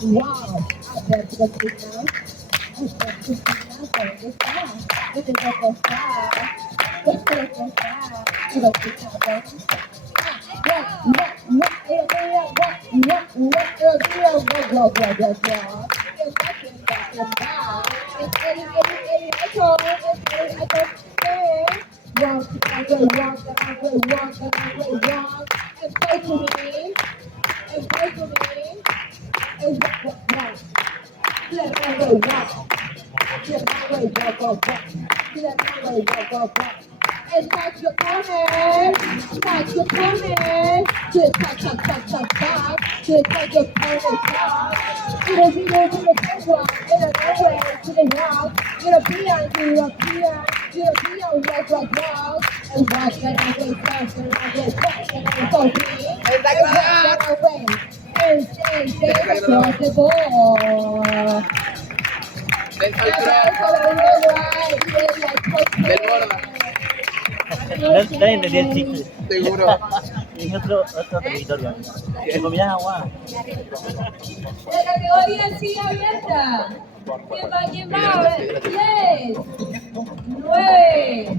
Wow. A ver, Cristina. Cristina, ¿dónde está? ¿Dónde está? ¿Dónde está? And touch your corner, touch your corner, to touch, touch, touch, touch, touch, to touch your corner, touch. To the zero, to the sidewalk, in the runway, to the wall, European, walk, walk, walk, and walk the runway, fast, the runway, fast, the runway, so free, and walk the runway, and stay across the board. Del borda. No entendí el chiste. Seguro. Es otro territorio. ¿Te comías agua? La categoría sigue abierta. ¿Quién va? 10, 9,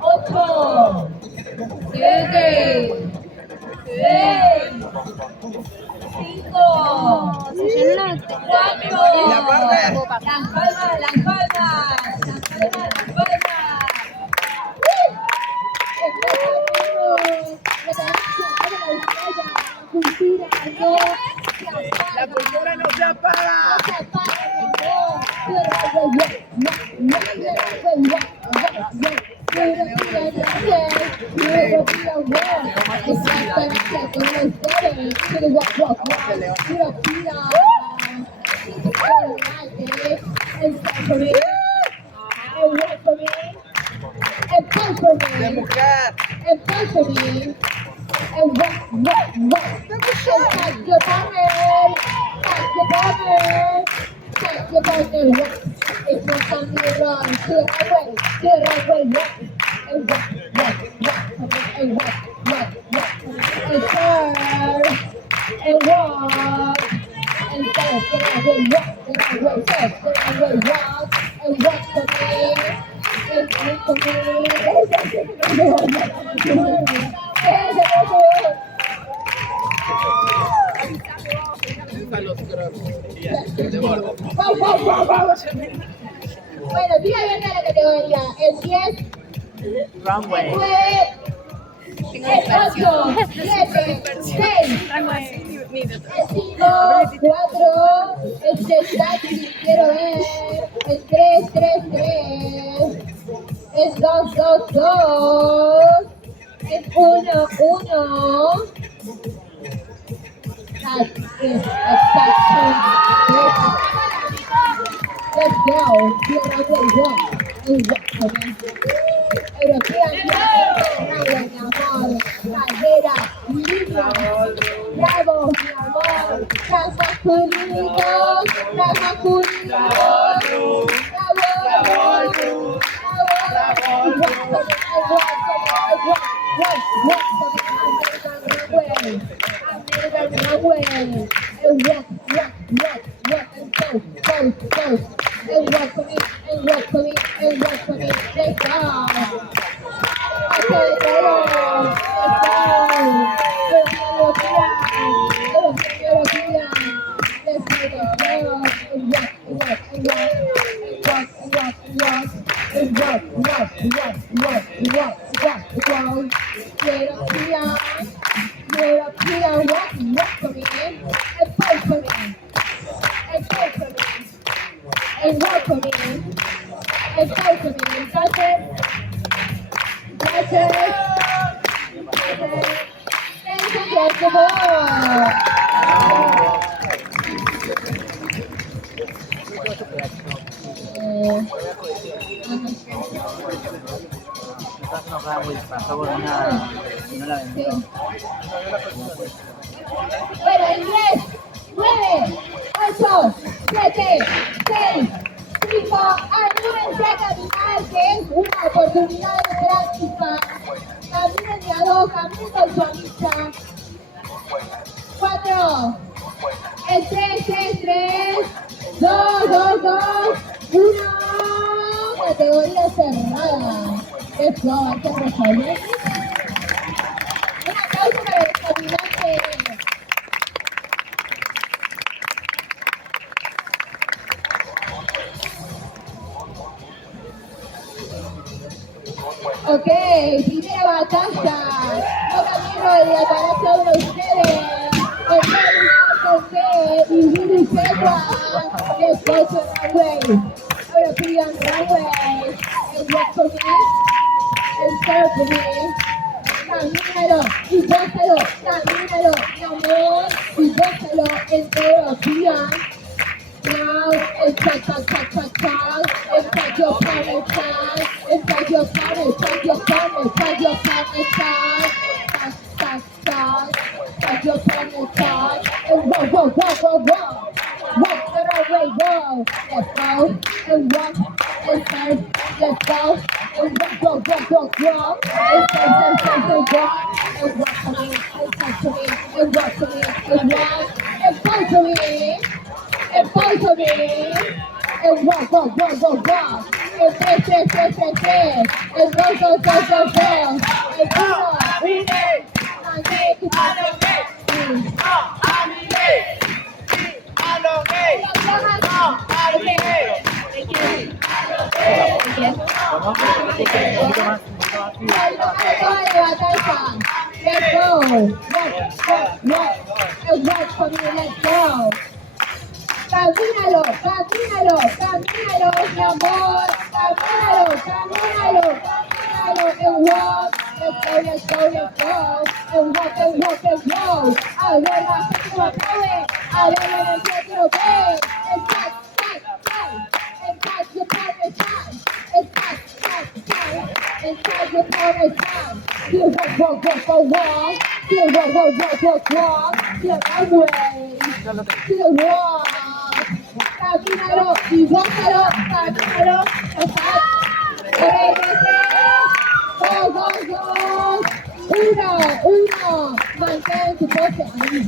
8, 7, 6, 5, 4, La palma. las palmas. La cultura no se apaga. De mujer. And touch me, and what? And touch your partner, touch your partner. It's not time to run, to the right way, and what? And what? And turn, and walk, and touch the right way, touch the right way, walk, and walk for me. De borda. Bueno, sigue abierta la categoría. El 10, Runway. 9, el 8, 7, 6, el 5, 4, el 6, quiero ver, el 3, 3, el 2, 2, el 1. That is exactly it. Let's go. Carrera, línea. Bravo, mi amor. Transmasculino. Bravo. Runway, and walk, and go, and walk for me, let's go. Okay, let's European, walk for me, and fight for me, and walk for me, and fight for me. Touch it. And across the board. No, pasó por una y no la vendió. Bueno, en 10, 9, 8, 7, 6, 5, ayúdense a caminar, que es una oportunidad de práctica. camina de a dos, camina con su amistad. 4, el 3, 2, 1, categoría cerrada. Eso, hay que resolver. Un aplauso para el caminante. Ok, primera batalla. Mokka Mirror y aparece a uno de ustedes. El Mary y Billy Pedra. Let's go to runway. Ahora pidan runway. And wait for me. And serve for me. Camínalo y gózalo. Camínalo, mi amor. Y gózalo entero. Pidan. Now it's inside your panic time, inside your panic, inside your panic, inside your panic time, inside your panic time, and whoa, walk the right way, whoa, let's go, and walk, and turn, let's go, and walk, and turn, and walk for me, and touch for me, and walk for me, and walk, and fight for me. And fight for me, and walk, and 3, and go, and ¿Cómo? Un poquito más. Let's go, and walk for me, let's go. Camínalo, mi amor, camínalo, and walk, let's go, and walk, a ver la gente lo aplaude, a ver la energía que lo ve, and touch your partner's time, and touch your partner's time, here walk, here walk, here runway, here walk. Camínalo y gózalo, camínalo, go, 1, mantén tu pose ahí.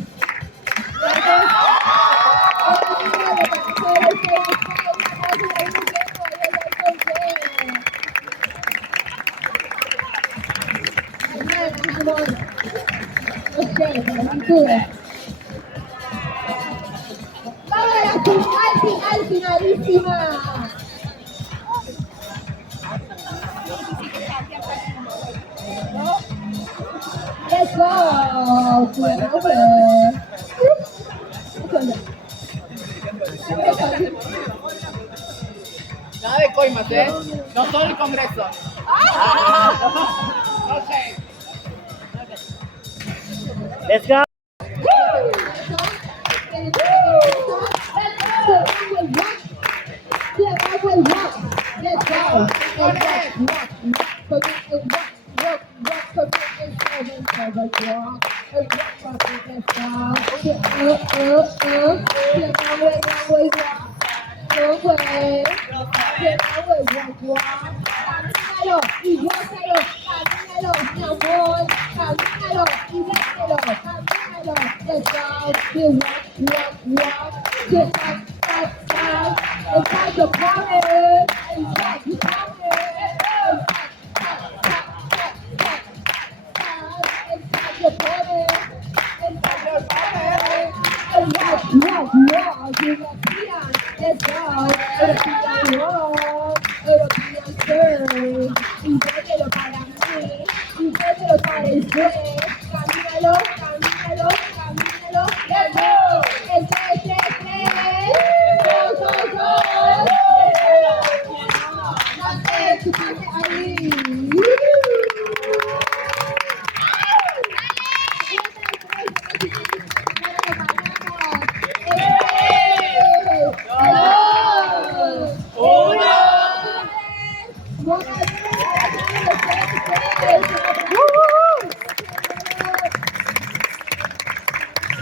Vamos a la finalísima. Let's go. Nada de coimas, ¿eh? No todo el Congreso. Ok. Let's go. Let's go. Camínalo y gózalo, camínalo, mi amor, camínalo y gózalo, camínalo, let's go, you walk, you stop, inside your power, inside your power, inside your power, and walk, you walk, let's go, let's go,